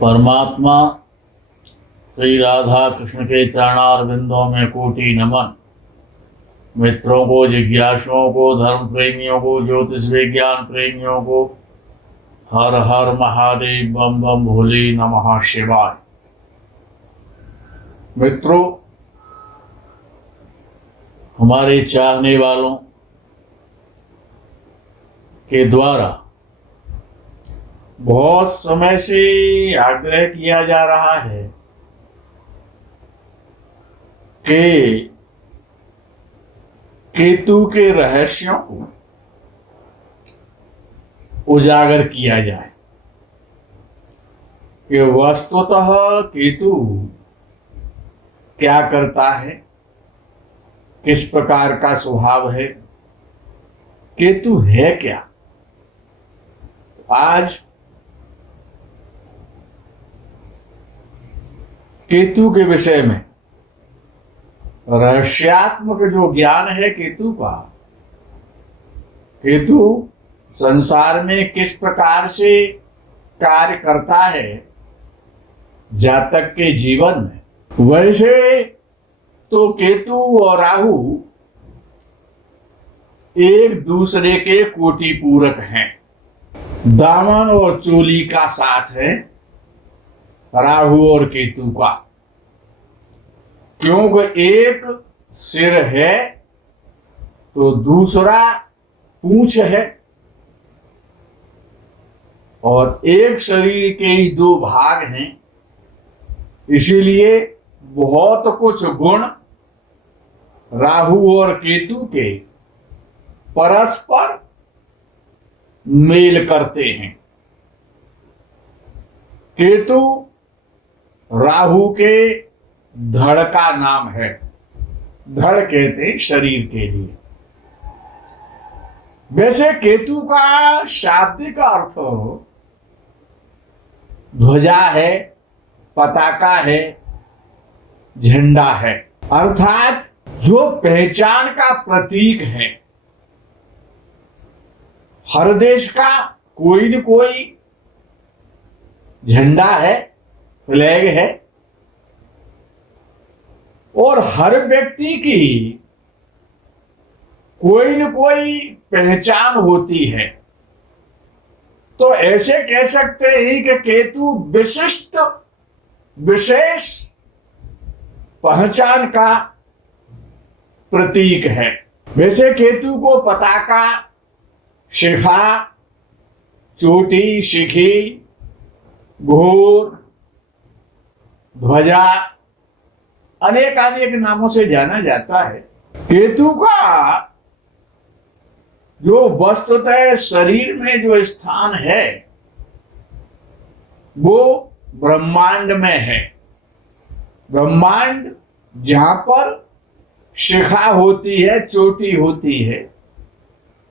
परमात्मा श्री राधा कृष्ण के चरणारविंदों में कोटि नमन। मित्रों को, जिज्ञासुओं को, धर्म प्रेमियों को, ज्योतिष विज्ञान प्रेमियों को हर हर महादेव, बम बम भोले, नमः शिवाय। मित्रों, हमारे चाहने वालों के द्वारा बहुत समय से आग्रह किया जा रहा है कि केतु के रहस्यों को उजागर किया जाए कि वस्तुतः केतु क्या करता है, किस प्रकार का स्वभाव है, केतु है क्या। आज केतु के विषय में रहस्यात्मक जो ज्ञान है केतु का, केतु संसार में किस प्रकार से कार्य करता है जातक के जीवन में। वैसे तो केतु और राहु एक दूसरे के कोटि पूरक हैं। दामन और चोली का साथ है राहु और केतु का, क्योंकि एक सिर है तो दूसरा पूंछ है, और एक शरीर के ही दो भाग हैं, इसीलिए बहुत कुछ गुण राहु और केतु के परस्पर मेल करते हैं। केतु राहु के धड़ का नाम है। धड़ कहते हैं शरीर के लिए। वैसे केतु का शाब्दिक अर्थ ध्वजा है, पताका है, झंडा है, अर्थात जो पहचान का प्रतीक है। हर देश का कोई न कोई झंडा है, फ्लैग है, और हर व्यक्ति की कोई न कोई पहचान होती है। तो ऐसे कह सकते हैं कि केतु विशिष्ट विशेष पहचान का प्रतीक है। वैसे केतु को पताका, शिखा, चोटी, शिखी, घोर, ध्वजा अनेक अनेक नामों से जाना जाता है। केतु का जो वस्तुतः शरीर में जो स्थान है वो ब्रह्मांड में है। ब्रह्मांड जहां पर शिखा होती है, चोटी होती है,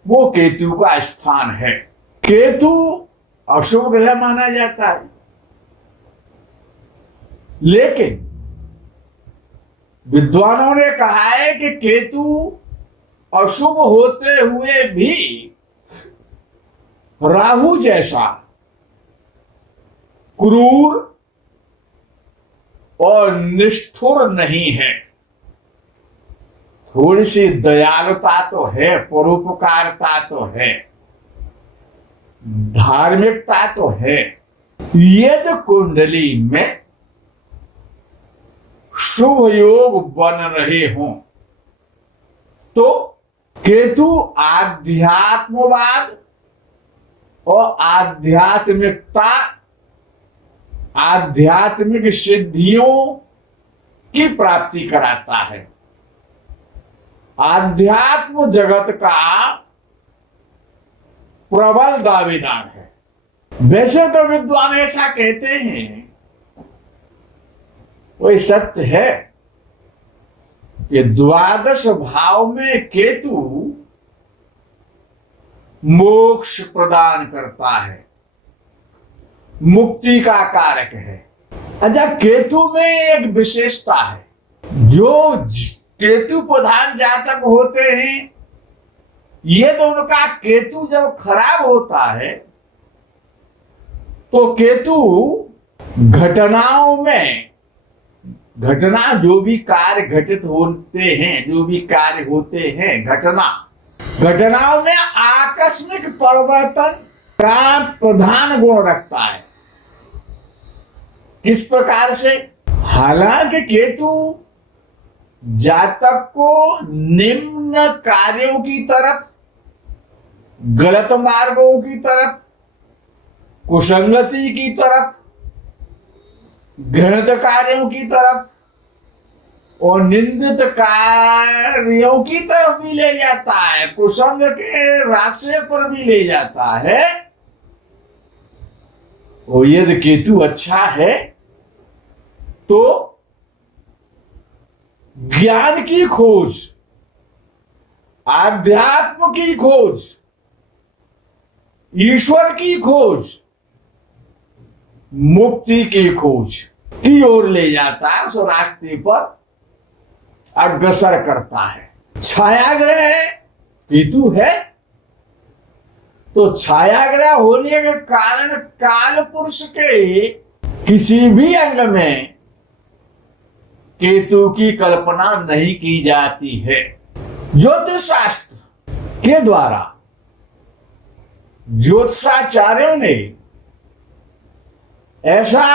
वो केतु का स्थान है। केतु अशुभ ग्रह माना जाता है, लेकिन विद्वानों ने कहा है कि केतु अशुभ होते हुए भी राहु जैसा क्रूर और निष्ठुर नहीं है। थोड़ी सी दयालुता तो है, परोपकारता तो है, धार्मिकता तो है। यदि कुंडली में शुभ योग बन रहे हों तो केतु आध्यात्मवाद और आध्यात्मिकता, आध्यात्मिक सिद्धियों की प्राप्ति कराता है। आध्यात्म जगत का प्रबल दावेदार है। वैसे तो विद्वान ऐसा कहते हैं, वही सत्य है कि द्वादश भाव में केतु मोक्ष प्रदान करता है, मुक्ति का कारक है। अच्छा, केतु में एक विशेषता है, जो केतु प्रधान जातक होते हैं, ये तो उनका केतु जब खराब होता है तो केतु घटनाओं में, घटना जो भी कार्य घटित होते हैं, जो भी कार्य होते हैं, घटनाओं में आकस्मिक परिवर्तन का प्रधान गुण रखता है। किस प्रकार से? हालांकि केतु जातक को निम्न कार्यों की तरफ, गलत मार्गों की तरफ, कुसंगति की तरफ, घृणित कार्यों की तरफ और निंदित कार्यों की तरफ भी ले जाता है, कुसंग के रास्ते पर भी ले जाता है। और यदि केतु अच्छा है तो ज्ञान की खोज, आध्यात्म की खोज, ईश्वर की खोज, मुक्ति की खोज की ओर ले जाता है, उस रास्ते पर अग्रसर करता है। छाया ग्रह केतु है तो छाया ग्रह होने के कारण काल पुरुष के किसी भी अंग में केतु की कल्पना नहीं की जाती है। ज्योतिष शास्त्र के द्वारा ज्योतिषाचार्यों ने ऐसा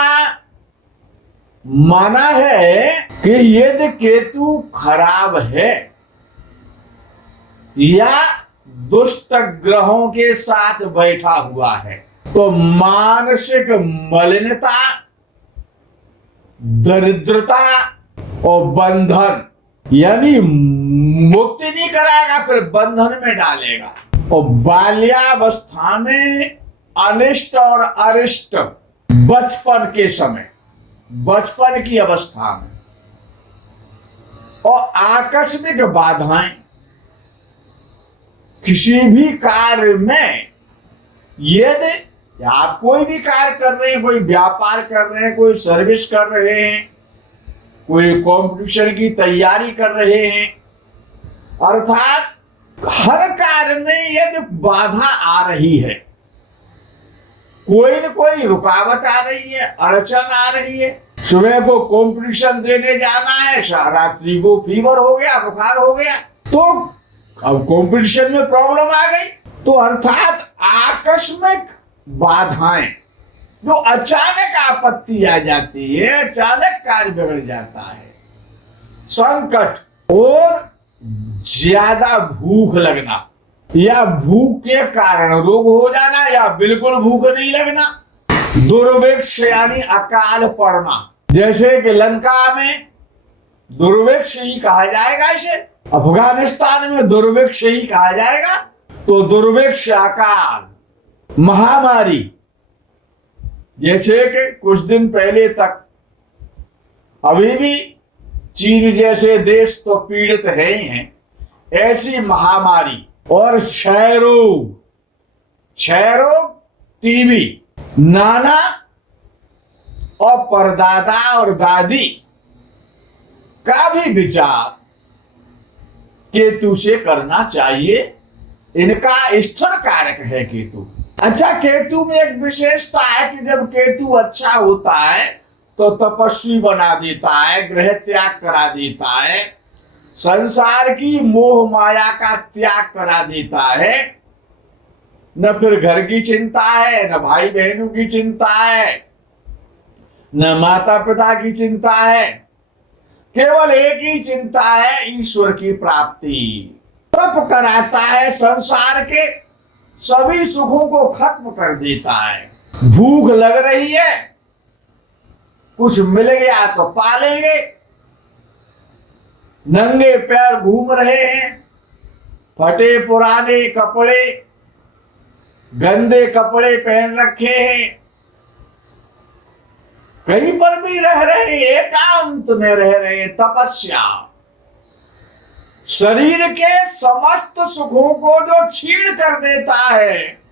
माना है कि यदि केतु खराब है या दुष्ट ग्रहों के साथ बैठा हुआ है तो मानसिक मलिनता, दरिद्रता और बंधन, यानी मुक्ति नहीं कराएगा, फिर बंधन में डालेगा। और बाल्यावस्था में अनिष्ट और अरिष्ट, बचपन के समय, बचपन की अवस्था में, और आकस्मिक बाधाएं किसी भी कार्य में, यदि आप कोई भी कार्य कर रहे हैं, कोई व्यापार कर रहे हैं, कोई सर्विस कर रहे हैं, कोई कंपटीशन की तैयारी कर रहे हैं, अर्थात हर कार्य में यदि बाधा आ रही है, कोई न कोई रुकावट आ रही है, अड़चन आ रही है, सुबह को कंपटीशन देने जाना है, रात्रि को फीवर हो गया, बुखार हो गया, तो अब कंपटीशन में प्रॉब्लम आ गई, तो अर्थात आकस्मिक बाधाएं, जो अचानक आपत्ति आ जाती है, अचानक कार्य बिगड़ जाता है, संकट और ज्यादा भूख लगना या भूख के कारण रोग हो जाना या बिल्कुल भूख नहीं लगना, दुर्भिक्ष यानी अकाल पड़ना, जैसे कि लंका में दुर्भिक्ष ही कहा जाएगा इसे, अफगानिस्तान में दुर्भिक्ष ही कहा जाएगा। तो दुर्भिक्ष, अकाल, महामारी, जैसे कि कुछ दिन पहले तक, अभी भी चीन जैसे देश तो पीड़ित है ही हैं, ऐसी महामारी और क्षय रोग, टीबी, नाना और परदादा और दादी का भी विचार केतु से करना चाहिए। इनका स्थिर कारक है केतु। अच्छा, केतु में एक विशेषता है कि जब केतु अच्छा होता है तो तपस्वी बना देता है, ग्रह त्याग करा देता है, संसार की मोह माया का त्याग करा देता है, न फिर घर की चिंता है, न भाई बहनों की चिंता है, न माता पिता की चिंता है, केवल एक ही चिंता है, ईश्वर की प्राप्ति। तप कराता है, संसार के सभी सुखों को खत्म कर देता है। भूख लग रही है, कुछ मिल गया तो पा लेंगे, नंगे पैर घूम रहे हैं, फटे पुराने कपड़े, गंदे कपड़े पहन रखे हैं, कहीं पर भी रह रहे, एकांत में रह रहे, तपस्या, शरीर के समस्त सुखों को जो छीन कर देता है,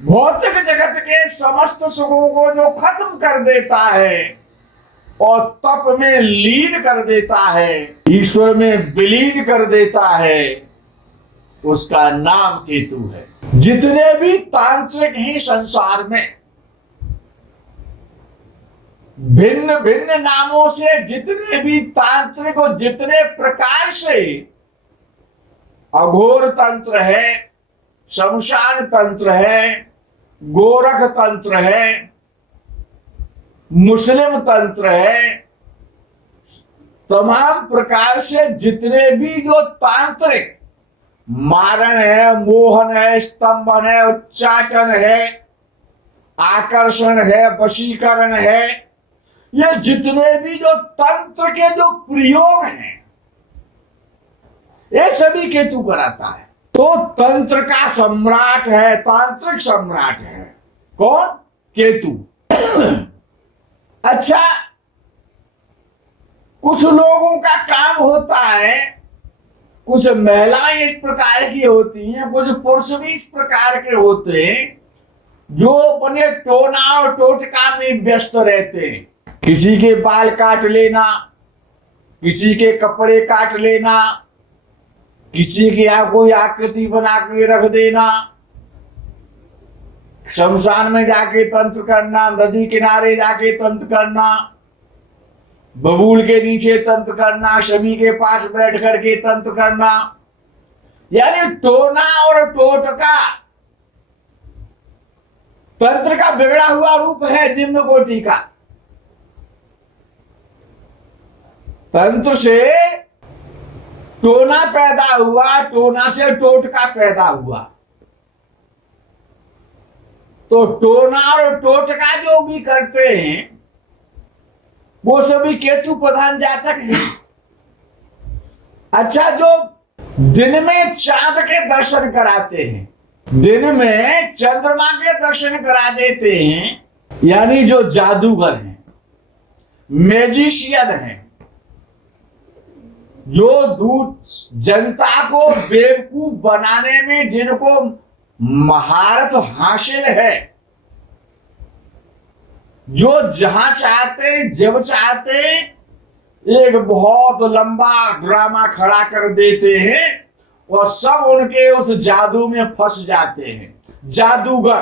भौतिक जगत के समस्त सुखों को जो खत्म कर देता है और तप में लीन कर देता है, ईश्वर में विलीन कर देता है, उसका नाम केतु है। जितने भी तांत्रिक हैं संसार में, भिन्न भिन्न नामों से जितने भी तांत्रिक और जितने प्रकार से अघोर तंत्र है, शमशान तंत्र है, गोरख तंत्र है, मुस्लिम तंत्र है, तमाम प्रकार से जितने भी जो तांत्रिक मारण है, मोहन है, स्तंभन है, उच्चाटन है, आकर्षण है, वशीकरण है, ये जितने भी जो तंत्र के जो प्रयोग हैं ये सभी केतु कराता है। तो तंत्र का सम्राट है, तांत्रिक सम्राट है कौन? केतु। अच्छा, कुछ लोगों का काम होता है, कुछ महिलाएं इस प्रकार की होती हैं, कुछ पुरुष भी इस प्रकार के होते हैं जो अपने टोना और टोटका में व्यस्त रहते हैं। किसी के बाल काट लेना, किसी के कपड़े काट लेना, किसी की कोई आकृति बना के रख देना, शमशान में जाके तंत्र करना, नदी किनारे जाके तंत्र करना, बबूल के नीचे तंत्र करना, शमी के पास बैठ करके तंत्र करना, यानी टोना और टोटका तंत्र का बिगड़ा हुआ रूप है, निम्न कोटि का। तंत्र से टोना पैदा हुआ, टोना से टोटका पैदा हुआ। तो टोना और टोटका जो भी करते हैं वो सभी केतु प्रधान जातक हैं। अच्छा, जो दिन में चांद के दर्शन कराते हैं, दिन में चंद्रमा के दर्शन करा देते हैं, यानी जो जादूगर हैं, मैजिशियन हैं, जो जनता को बेवकूफ बनाने में जिनको महारत हासिल है, जो जहां चाहते जब चाहते एक बहुत लंबा ड्रामा खड़ा कर देते हैं और सब उनके उस जादू में फंस जाते हैं। जादूगर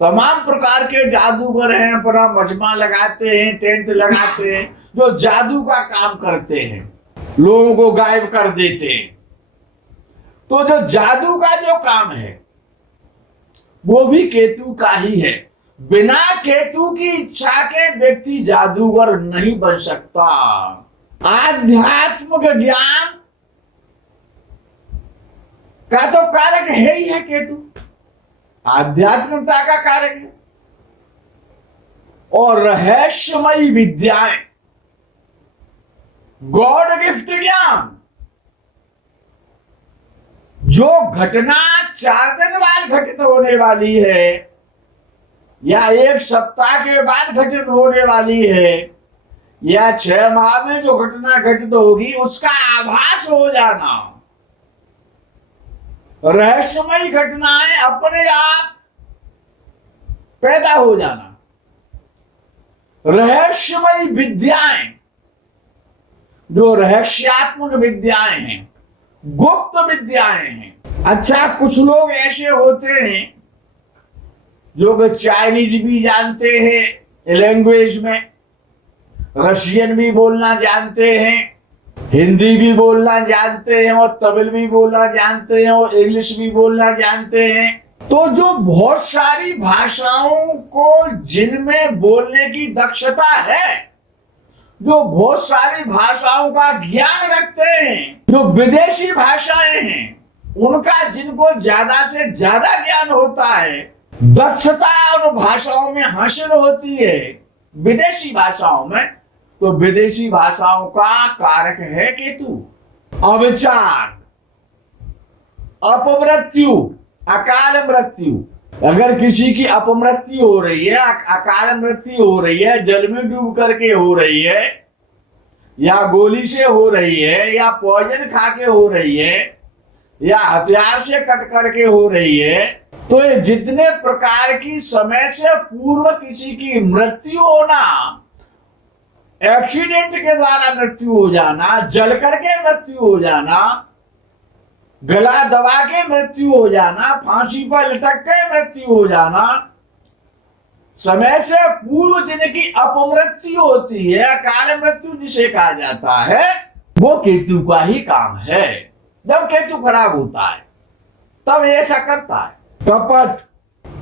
तमाम प्रकार के जादूगर हैं, अपना मजमा लगाते हैं, टेंट लगाते हैं, जो जादू का काम करते हैं, लोगों को गायब कर देते हैं। तो जो जादू का जो काम है वो भी केतु का ही है। बिना केतु की इच्छा के व्यक्ति जादूगर नहीं बन सकता। आध्यात्मिक ज्ञान का तो कारक है ही है केतु, आध्यात्मिकता का कारक है। और रहस्यमयी विद्याएं, गॉड गिफ्ट ज्ञान, जो घटना 4 दिन बाद घटित होने वाली है या 1 सप्ताह के बाद घटित होने वाली है या 6 माह में जो घटना घटित होगी उसका आभास हो जाना, रहस्यमयी घटनाएं अपने आप पैदा हो जाना, रहस्यमयी विद्याएं, जो रहस्यात्मक विद्याएं हैं, गुप्त विद्याएं हैं। अच्छा, कुछ लोग ऐसे होते हैं जो चाइनीज भी जानते हैं लैंग्वेज में, रशियन भी बोलना जानते हैं, हिंदी भी बोलना जानते हैं और तमिल भी बोलना जानते हैं और इंग्लिश भी बोलना जानते हैं। तो जो बहुत सारी भाषाओं को जिनमें बोलने की दक्षता है, जो बहुत सारी भाषाओं का ज्ञान रखते हैं, जो विदेशी भाषाएं हैं उनका जिनको ज्यादा से ज्यादा ज्ञान होता है, दक्षता और भाषाओं में हासिल होती है, विदेशी भाषाओं में, तो विदेशी भाषाओं का कारक है केतु। अविचार, अपमृत्यु, अकाल मृत्यु, अगर किसी की अपमृत्यु हो रही है, अकाल मृत्यु हो रही है, जल में डूब करके हो रही है या गोली से हो रही है या पॉइजन खा के हो रही है या हथियार से कट करके हो रही है, तो ये जितने प्रकार की समय से पूर्व किसी की मृत्यु होना, एक्सीडेंट के द्वारा मृत्यु हो जाना, जल करके मृत्यु हो जाना, गला दबा के मृत्यु हो जाना, फांसी पर लटक के मृत्यु हो जाना, समय से पूर्व जिनकी अपमृत्यु होती है, अकाल मृत्यु जिसे कहा जाता है, वो केतु का ही काम है। जब केतु खराब होता है तब ऐसा करता है, कपट।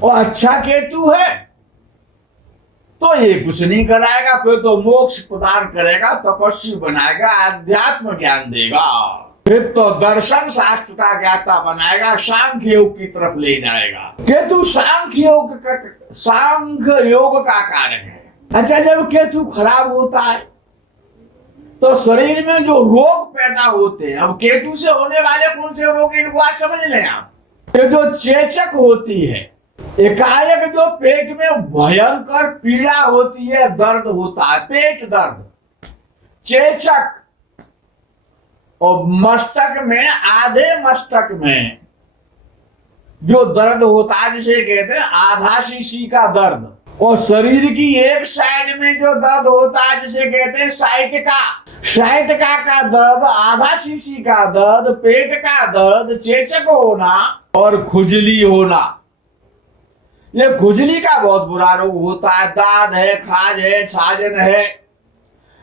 और अच्छा केतु है तो ये कुछ नहीं कराएगा, फिर तो मोक्ष प्रदान करेगा, तपस्वी बनाएगा, अध्यात्म ज्ञान देगा, फिर तो दर्शन शास्त्र का ज्ञाता बनाएगा, सांख्य योग की तरफ ले जाएगा। केतु सांख्य योग का कारक है। अच्छा, जब केतु खराब होता है तो शरीर में जो रोग पैदा होते हैं, अब केतु से होने वाले कौन से रोग, इनको आज समझ लें आप। ये जो चेचक होती है, एकाएक जो पेट में भयंकर पीड़ा होती है, दर्द होता है, पेट दर्द, चेचक, और मस्तक में, आधे मस्तक में जो दर्द होता है जिसे कहते हैं आधा शीशी का दर्द, और शरीर की एक साइड में जो दर्द होता है जिसे कहते हैं साइटिका का दर्द, आधा शीशी का दर्द, पेट का दर्द, चेचक होना और खुजली होना। ये खुजली का बहुत बुरा रोग होता है, दाद है, खाज है, छाजन है,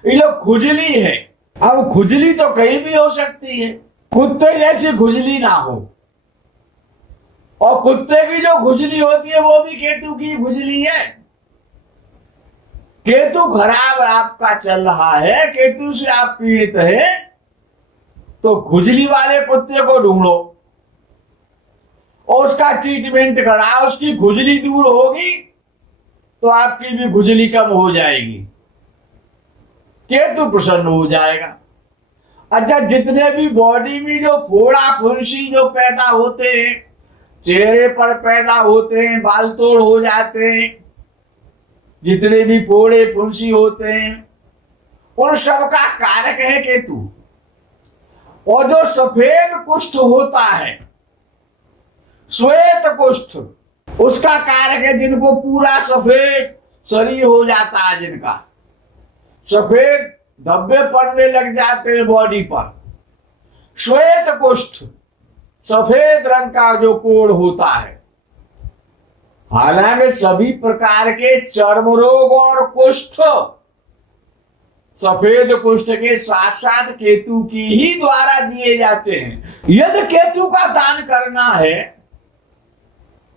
ये जो खुजली है। अब खुजली तो कहीं भी हो सकती है, कुत्ते जैसी खुजली ना हो, और कुत्ते की जो खुजली होती है वो भी केतु की खुजली है। केतु खराब आपका चल रहा है, केतु से आप पीड़ित है, तो खुजली वाले कुत्ते को ढूंढो और उसका ट्रीटमेंट कराओ, उसकी खुजली दूर होगी तो आपकी भी खुजली कम हो जाएगी, केतु प्रसन्न हो जाएगा। अच्छा, जितने भी बॉडी में जो फोड़ा फुंसी जो पैदा होते हैं, चेहरे पर पैदा होते हैं, बाल तोड़ हो जाते हैं, जितने भी फोड़े फुंसी होते हैं, उन सब का कारक है केतु। और जो सफेद कुष्ठ होता है, श्वेत कुष्ठ, उसका कारक है जिनको पूरा सफेद शरीर हो जाता है, जिनका सफेद धब्बे पड़ने लग जाते हैं बॉडी पर, श्वेत कुष्ठ, सफेद रंग का जो कोढ़ होता है। हालांकि सभी प्रकार के चर्म रोग और कुष्ठ सफेद कुष्ठ के साथ साथ केतु की ही द्वारा दिए जाते हैं। यदि केतु का दान करना है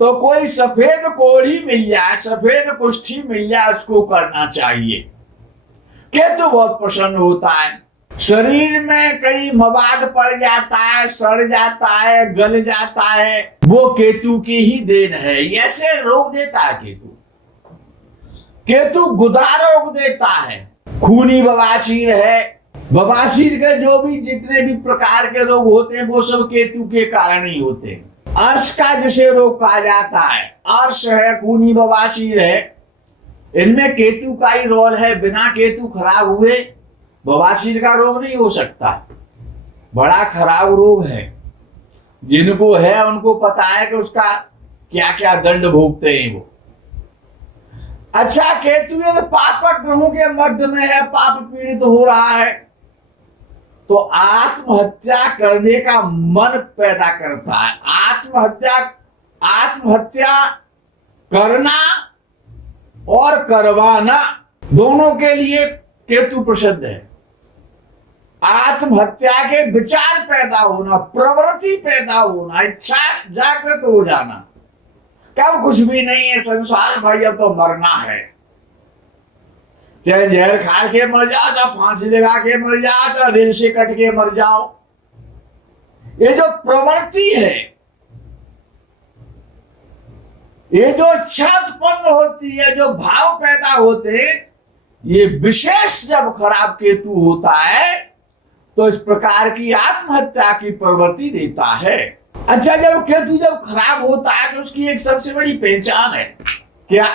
तो कोई सफेद कोढ़ी मिल जाए, सफेद कुष्ठी मिल जाए, उसको करना चाहिए। केतु बहुत प्रसन्न होता है। शरीर में कई मवाद पड़ जाता है, सड़ जाता है, गल जाता है, वो केतु की ही देन है। ऐसे रोग देता है केतु। केतु गुदा रोग देता है, खूनी बवासीर है, बवासीर के जो भी जितने भी प्रकार के रोग होते हैं वो सब केतु के कारण ही होते हैं। अर्श का जिसे रोग कहा जाता है, अर्श है, खूनी बवासीर है, इनमें केतु का ही रोल है। बिना केतु खराब हुए बवासीर का रोग नहीं हो सकता। बड़ा खराब रोग है, जिनको है उनको पता है कि उसका क्या क्या दंड भोगते हैं वो। अच्छा, केतु यदि पापक ग्रहों के मध्य में है, पाप पीड़ित हो रहा है, तो आत्महत्या करने का मन पैदा करता है। आत्महत्या करना और करवाना दोनों के लिए केतु प्रसिद्ध है। आत्महत्या के विचार पैदा होना, प्रवृत्ति पैदा होना, इच्छा जागृत हो जाना, कब कुछ भी नहीं है संसार भाई, अब तो मरना है, चाहे जहर खा के मर जाओ, चाहे फांसी लगा के मर जाओ, चाहे रेल से कट के मर जाओ। ये जो प्रवृत्ति है, ये जो इच्छा उत्पन्न होती है, जो भाव पैदा होते हैं, ये विशेष जब खराब केतु होता है तो इस प्रकार की आत्महत्या की प्रवृत्ति देता है। अच्छा, जब केतु जब खराब होता है तो उसकी एक सबसे बड़ी पहचान है क्या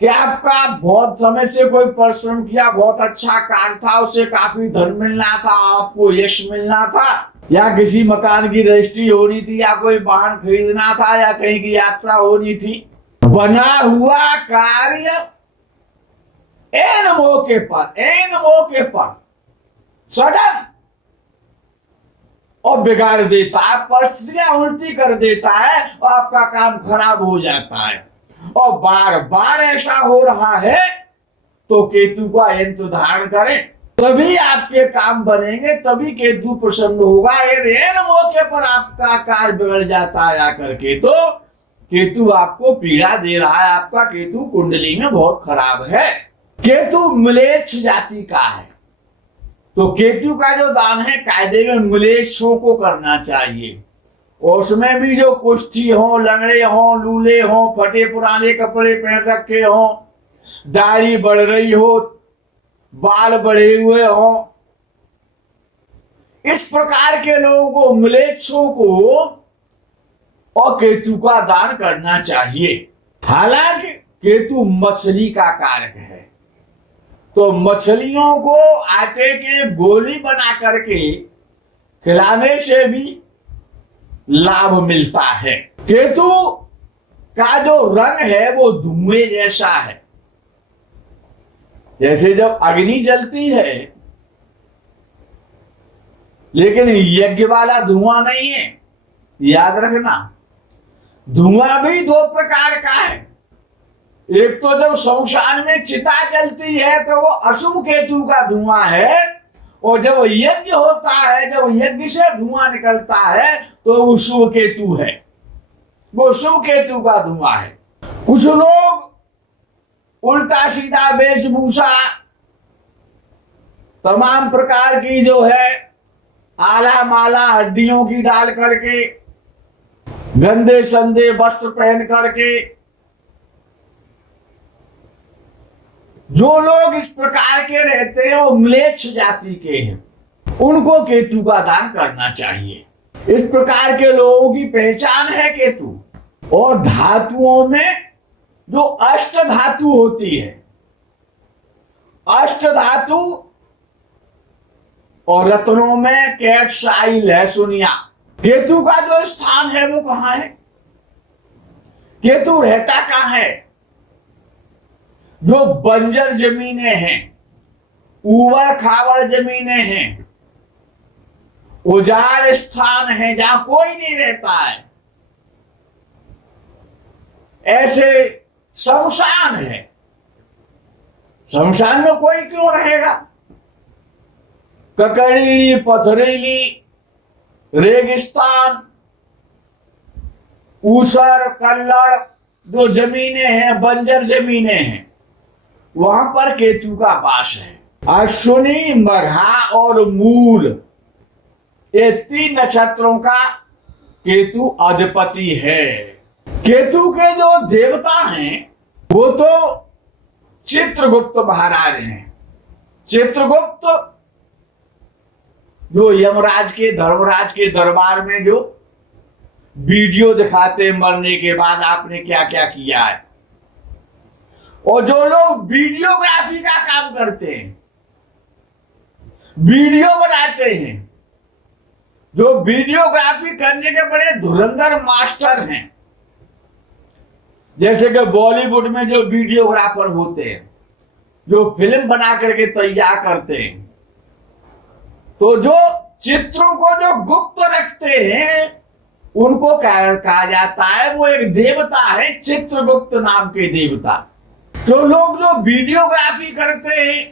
कि आपका बहुत समय से कोई परिश्रम किया, बहुत अच्छा कार्य था, उससे काफी धन मिलना था, आपको यश मिलना था, या किसी मकान की रजिस्ट्री होनी थी, या कोई वाहन खरीदना था, या कहीं की यात्रा होनी थी। बना हुआ कार्य एन मौके पर सडन और बिगाड़ देता है, परिस्थितियां उल्टी कर देता है और आपका काम खराब हो जाता है। और बार बार ऐसा हो रहा है तो केतु का यंत्र धारण करें, तभी आपके काम बनेंगे, तभी केतु प्रसन्न होगा। यदि एन मौके पर आपका कार्य बिगड़ जाता है आकर के तो केतु आपको पीड़ा दे रहा है, आपका केतु कुंडली में बहुत खराब है। केतु म्लेच्छ जाति का है, तो केतु का जो दान है कायदे में म्लेच्छों को करना चाहिए। और उसमें भी जो कुष्ठी हो, लंगड़े हो, लूले हो, फटे पुराने कपड़े पहन रखे हो, दाढ़ी बढ़ रही हो, बाल बढ़े हुए हो, इस प्रकार के लोगों को, म्लेच्छों को और केतु का दान करना चाहिए। हालांकि केतु मछली का कारक है, तो मछलियों को आटे के गोली बना करके खिलाने से भी लाभ मिलता है। केतु का जो रंग है वो धुएं जैसा है। जैसे जब अग्नि जलती है, लेकिन यज्ञ वाला धुआं नहीं है, याद रखना। धुआं भी दो प्रकार का है। एक तो जब शमशान में चिता जलती है तो वो अशुभ केतु का धुआं है, और जब यज्ञ होता है, जब यज्ञ से धुआं निकलता है तो वो शुभ केतु है, वो शुभ केतु का धुआं है। कुछ लोग उल्टा सीधा वेशभूषा, तमाम प्रकार की जो है आला माला हड्डियों की डाल करके, गंदे संदे वस्त्र पहन करके, जो लोग इस प्रकार के रहते हैं वो म्लेच्छ जाति के हैं, उनको केतु का दान करना चाहिए। इस प्रकार के लोगों की पहचान है केतु। और धातुओं में जो अष्ट धातु होती है, अष्ट धातु और रत्नों में कैटसाई, लहसुनिया। केतु का जो स्थान है वो कहां है? केतु रहता कहां है? जो बंजर जमीनें हैं, उबड़ खाबड़ जमीनें हैं, उजाड़ स्थान है जहां कोई नहीं रहता है, ऐसे शमशान है। शमशान में कोई क्यों रहेगा? ककड़ीली, पथरीली, रेगिस्तान, ऊसर, कल्लड़ जो जमीनें हैं, बंजर जमीनें हैं, वहां पर केतु का वास है। अश्विनी, मघा और मूल, ये 3 नक्षत्रों का केतु अधिपति है। केतु के जो देवता हैं वो तो चित्रगुप्त महाराज हैं। चित्रगुप्त जो यमराज के, धर्मराज के दरबार में जो वीडियो दिखाते मरने के बाद आपने क्या क्या किया है, और जो लोग वीडियोग्राफी का काम करते हैं, वीडियो बनाते हैं, जो वीडियोग्राफी करने के बड़े धुरंधर मास्टर हैं, जैसे कि बॉलीवुड में जो वीडियोग्राफर होते हैं, जो फिल्म बना करके तैयार करते हैं, तो जो चित्रों को जो गुप्त रखते हैं उनको कहा जाता है, वो एक देवता है, चित्रगुप्त नाम के देवता। जो लोग जो वीडियोग्राफी करते हैं,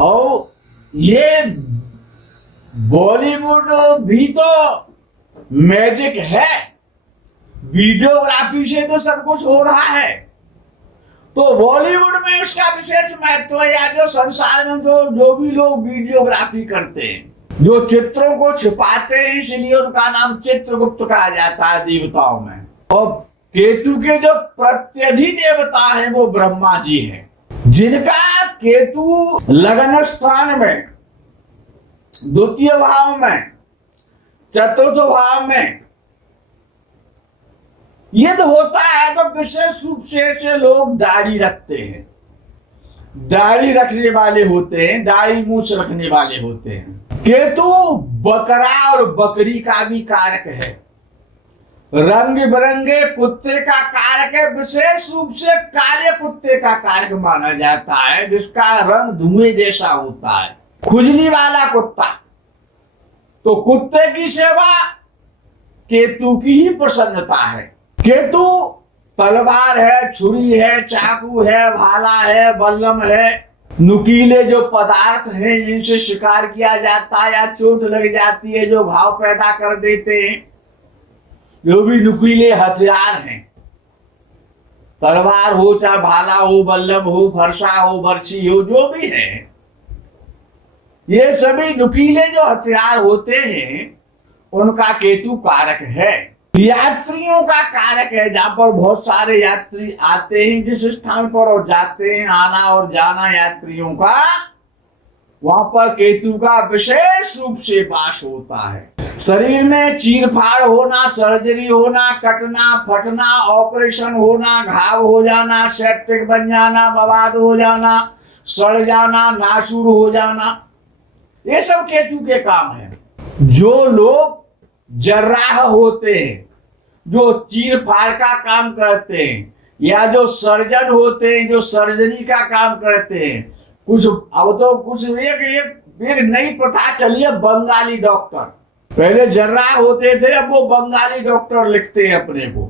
और ये बॉलीवुड भी तो मैजिक है, वीडियोग्राफी से तो सब कुछ हो रहा है, तो बॉलीवुड में उसका विशेष महत्व है। या जो संसार में जो भी लोग वीडियोग्राफी करते हैं, जो चित्रों को छिपाते हैं, इसलिए उनका नाम चित्रगुप्त कहा जाता है देवताओं में। और केतु के जो प्रत्यधि देवता हैं वो ब्रह्मा जी हैं, जिनका केतु लगन स्थान में, द्वितीय भाव में, चतुर्थ भाव में यदि होता है तो विशेष रूप से ऐसे लोग दाढ़ी रखते हैं, दाढ़ी रखने वाले होते हैं, दाढ़ी मूछ रखने वाले होते हैं। केतु बकरा और बकरी का भी कारक है, रंग बिरंगे कुत्ते का कारक है, विशेष रूप से काले कुत्ते का कारक माना जाता है, जिसका रंग धुएं जैसा होता है, खुजली वाला कुत्ता। तो कुत्ते की सेवा केतु की ही प्रसन्नता है। केतु तलवार है, छुरी है, चाकू है, भाला है, बल्लम है, नुकीले जो पदार्थ हैं जिनसे शिकार किया जाता है या चोट लग जाती है जो घाव पैदा कर देते हैं, जो भी नुकीले हथियार हैं, तलवार हो चाहे भाला हो, बल्लम हो, फरसा हो, बर्छी हो, जो भी है, ये सभी नुकीले जो हथियार होते हैं उनका केतु कारक है। यात्रियों का कारक है, जहां पर बहुत सारे यात्री आते हैं जिस स्थान पर और जाते हैं, आना और जाना यात्रियों का, वहां पर केतु का विशेष रूप से वास होता है। शरीर में चीर फाड़ होना, सर्जरी होना, कटना, फटना, ऑपरेशन होना, घाव हो जाना, सेप्टिक बन जाना, बवाद हो जाना, सड़ जाना, नासूर हो जाना, ये सब केतु के काम है। जो लोग जर्राह होते हैं, जो चीर फाड़ का काम करते हैं, या जो सर्जन होते हैं जो सर्जरी का काम करते हैं, कुछ अब तो कुछ एक नई प्रथा चली है, बंगाली डॉक्टर। पहले जर्राह होते थे, अब वो बंगाली डॉक्टर लिखते हैं अपने को।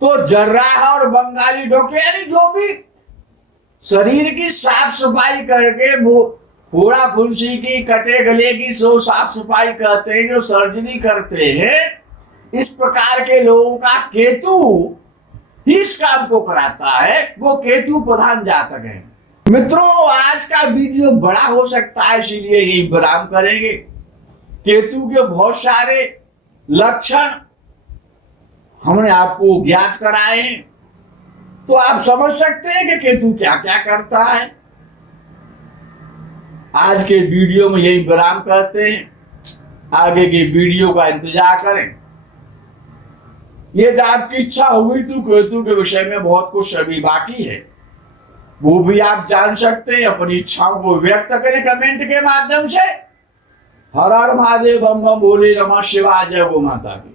तो जर्राह और बंगाली डॉक्टर यानी जो भी शरीर की साफ सफाई करके, वो फोड़ा फुंसी की, कटे गले की सो साफ सफाई करते हैं, जो सर्जरी करते हैं, इस प्रकार के लोगों का केतु इस काम को कराता है, वो केतु प्रधान जातक है। मित्रों, आज का वीडियो बड़ा हो सकता है, इसीलिए यही विराम करेंगे। केतु के बहुत सारे लक्षण हमने आपको ज्ञात कराए हैं, तो आप समझ सकते हैं कि केतु क्या क्या करता है। आज के वीडियो में यही विराम करते हैं, आगे के वीडियो का इंतजार करें। ये तो आपकी इच्छा हुई तो केतु के विषय में बहुत कुछ अभी बाकी है, वो भी आप जान सकते हैं। अपनी इच्छाओं को व्यक्त करें कमेंट के माध्यम से। हर हर महादेव, बम बम भोले, नमः शिवाय, जय गो माता की।